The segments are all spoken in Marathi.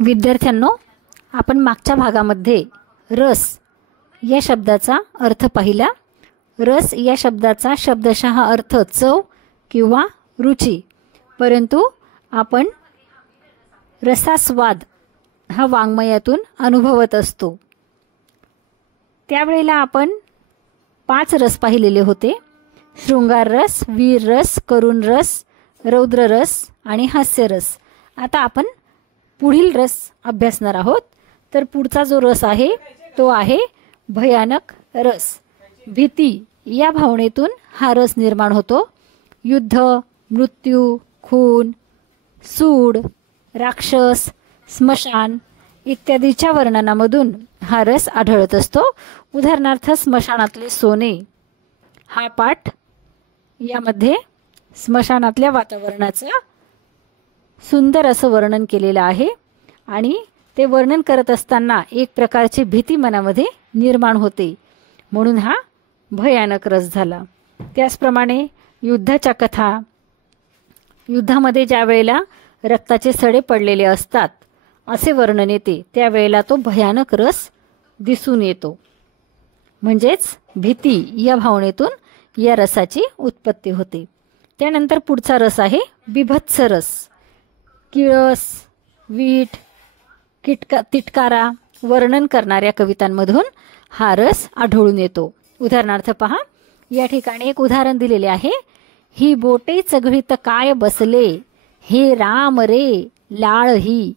विद्यार्थ्यांनो, आपण मागच्या भागामध्ये रस या शब्दाचा अर्थ पाहिला। रस या शब्दाचा शब्दशः अर्थ चव किंवा रुची, परंतु आपण रसास्वाद हा वाङ्मयातून अनुभवत असतो। त्यावेळेला आपण 5 रस पाहिलेले होते: शृंगार रस, वीर रस, करुण रस, रौद्र रस आणि हास्य रस। आता आपण पुढील रस अभ्यासणार आहोत। तर पुढचा जो रस आहे तो आहे भयानक रस। भीती या भावनेतून हा रस निर्माण होतो। युद्ध, मृत्यू, खून, सूड, राक्षस, स्मशान इत्यादीच्या वर्णनामधून हा रस आढळत असतो। उदाहरणार्थ स्मशानातले सोने हा पाठ यामध्ये स्मशानातल्या वातावरणाचं सुंदर असं वर्णन केलेलं आहे आणि ते वर्णन करत असताना एक प्रकारची भीती मनामध्ये निर्माण होते, म्हणून हा भयानक रस झाला। त्याचप्रमाणे युद्धाच्या कथा, युद्धामध्ये ज्या वेळेला रक्ताचे सडे पडलेले असतात असे वर्णन येते, त्यावेळेला तो भयानक रस दिसून येतो। म्हणजेच भीती या भावनेतून या रसाची उत्पत्ती होते। त्यानंतर पुढचा रस आहे बिभत्स रस। किळस, वीट, तिटकारा वर्णन करणाऱ्या कवितांमधून हा रस आढळून येतो। उदाहरणार्थ पहा, या ठिकाणी एक उदाहरण दिलेले आहे: ही बोटे चघळीत काय बसले, हे राम रे लाळ ही,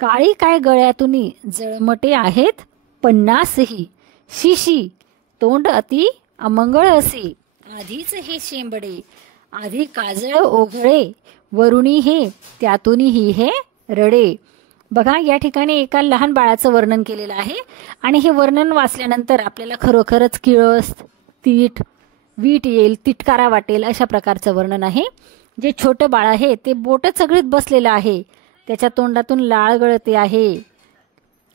काळी काय गळ्यातूनी जळमटे आहेत 50ही, शिशी तोंड अति अमंगळ असे, आधीच हे शेंबडे, आधी काजळ ओघळे, वरुणी हे त्यातूनही हे रडे। बघा, या ठिकाणी एका लहान बाळाचं वर्णन केलेलं आहे आणि हे वर्णन वाचल्यानंतर आपल्याला खरोखरच किळस, तीट, वीट येईल, तिटकारा वाटेल अशा प्रकारचं वर्णन आहे। जे छोटं बाळ आहे ते बोट चघळीत बसलेलं आहे, त्याच्या तोंडातून लाळ गळते आहे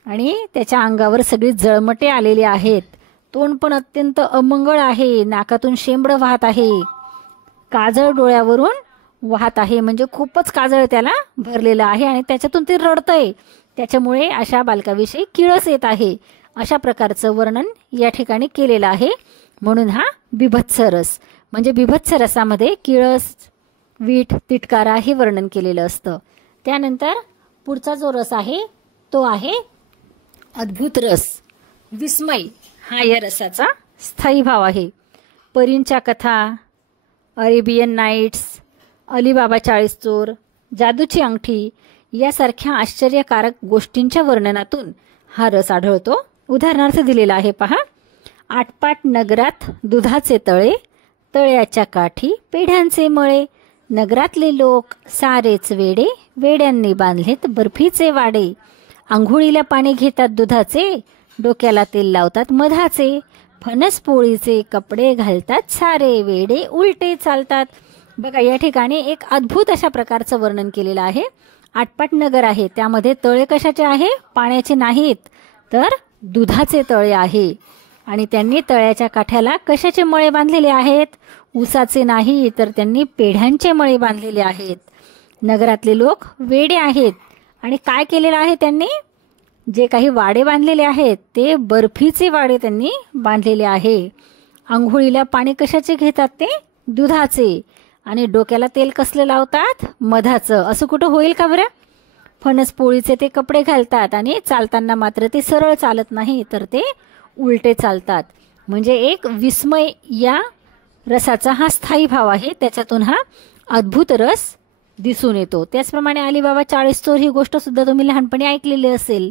आणि त्याच्या अंगावर सगळी जळमटे आलेले आहेत, तोंड पण अत्यंत अमंगळ आहे, नाकातून शेंबड वाहत आहे, काजळ डोळ्यावरून वाहत आहे, म्हणजे खूपच काजळ त्याला भरलेलं आहे आणि त्याच्यातून ते रडतंय, त्याच्यामुळे अशा बालकाविषयी किळस येत आहे, अशा प्रकारचं वर्णन या ठिकाणी केलेलं आहे। म्हणून हा बिभत्स रस, म्हणजे बिभत्स रसामध्ये किळस, वीट, तिटकारा हे वर्णन केलेलं असतं। त्यानंतर पुढचा जो रस आहे तो आहे अद्भुत रस। विस्मय हा या रसाचा स्थायी भाव आहे। परींच्या कथा, अरेबियन नाईट्स, अलीबाबा 40 चोर, जादूची अंगठी यासारख्या आश्चर्यकारक गोष्टींच्या वर्णनातून हा रस आढळतो। उदाहरणार्थ दिलेला आहे पहा: आटपाट नगरात दुधाचे तळे, तळ्याच्या काठी पेढ्यांचे मळे, नगरातले लोक सारेच वेडे, वेड्यांनी बांधलेत बर्फीचे वाडे, आंघोळीला पाणी घेतात दुधाचे, डोक्याला तेल लावतात मधाचे, फणस पोळीचे कपडे घालतात सारे वेडे, उलटे चालतात। बघा, या ठिकाणी एक अद्भुत अशा प्रकारचं वर्णन केलेलं आहे। आटपाट नगर आहे, त्यामध्ये तळे कशाचे आहे? पाण्याचे नाहीत, तर दुधाचे तळे आहे आणि त्यांनी तळ्याच्या काठ्याला कशाचे मळे बांधलेले आहेत? ऊसाचे नाही, तर त्यांनी पेढ्यांचे मळे बांधलेले आहेत। नगरातले लोक वेडे आहेत आणि काय केलेलं आहे त्यांनी? जे काही वाडे बांधलेले आहेत ते बर्फीचे वाडे त्यांनी बांधलेले आहे। आंघोळीला पाणी कशाचे घेतात? ते दुधाचे, आणि डोक्याला तेल कसले लावतात? मधाचं। असं कुठं होईल का बरं? फणस पोळीचे ते कपडे घालतात आणि चालताना मात्र ते सरळ चालत नाही, तर ते उलटे चालतात। म्हणजे एक विस्मय या रसाचा हा स्थायी भाव आहे, त्याच्यातून हा अद्भुत रस दिसून येतो। त्याचप्रमाणे अलीबाबा 40 चोर ही गोष्ट सुद्धा तुम्ही लहानपणी ऐकलेली असेल।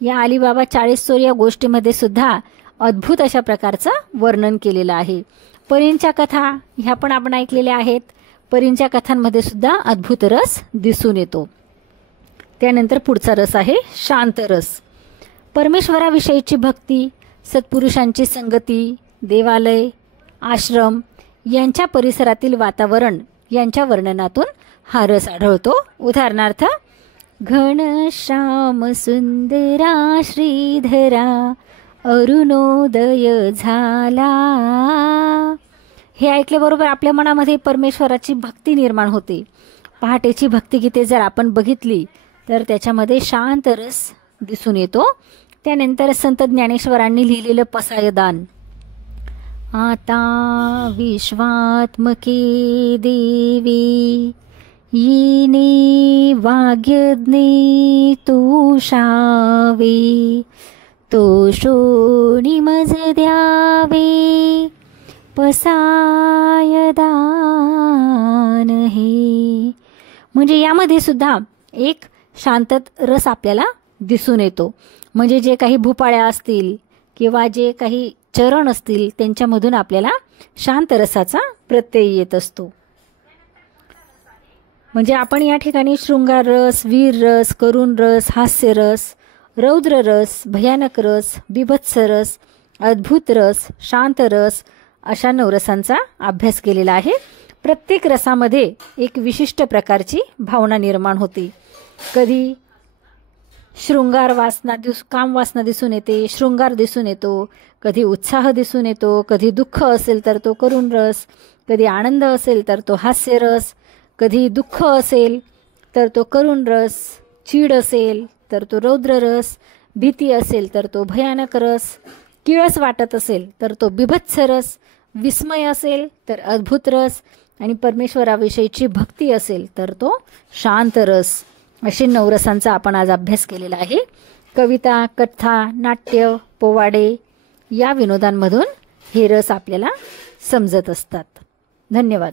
या अलीबाबा 40 चोर या गोष्टीमध्ये सुद्धा अद्भुत अशा प्रकारचं वर्णन केलेलं आहे। परींच्या कथा ह्या पण आपण ऐकलेल्या आहेत। परींच्या कथांमध्ये सुद्धा अद्भुत रस दिसून येतो। त्यानंतर पुढचा रस आहे शांत रस। परमेश्वराविषयीची भक्ती, सत्पुरुषांची संगती, देवालय, आश्रम यांच्या परिसरातील वातावरण यांच्या वर्णनातून हा रस आढळतो। उदाहरणार्थ, घनश्याम सुंदरा श्रीधरा, अरुणोदय झाला, हे ऐकल्याबरोबर आपल्या मनामध्ये परमेश्वराची भक्ती निर्माण होते। पहाटेची भक्तिगीते जर आपण बघितली तर त्याच्यामध्ये शांत रस दिसून येतो. त्यानंतर संत ज्ञानेश्वरांनी लिहिलेलं पसायदान. आता विश्वात्मके देवी येणे वाग्यज्ञे तुषावे, तो शोणी मज द्यावे पसायदान हे. म्हणजे यामध्ये सुद्धा एक शांत रस आपल्याला दिसून येतो. म्हणजे जे काही भूपाळ्या असतील किंवा जे काही चरण असतील त्यांच्यामधून आपल्याला शांत रसाचा प्रत्यय येत असतो. म्हणजे आपण या ठिकाणी शृंगार रस, वीर रस, करुण रस, हास्य रस, रौद्र रस, भयानक रस, बिभत्स रस, अद्भुत रस, शांत रस अशा नवरसांचा अभ्यास केलेला आहे. प्रत्येक रसामध्ये एक विशिष्ट प्रकारची भावना निर्माण होते. कधी शृंगार वासना काम वासना दिसून येते, शृंगार दिसून येतो, कधी उत्साह दिसून येतो, कधी दुःख असेल तर तो करुण रस, कधी आनंद असेल तर तो हास्य रस, कधी दुःख असेल तर तो करुण रस, चीड असेल तर तो रौद्र रस, भीती असेल तर तो भयानक रस, किळस वाटत असेल तर तो बिभत्स रस, विस्मय असेल तर अद्भुत रस आणि परमेश्वराविषयीची भक्ती असेल तर तो शांत रस. असे नवरसांचा आपण आज अभ्यास केलेला आहे. कविता, कथा, नाट्य, पोवाडे या विनोदांमधून हे रस आपल्याला समजत असतात. धन्यवाद.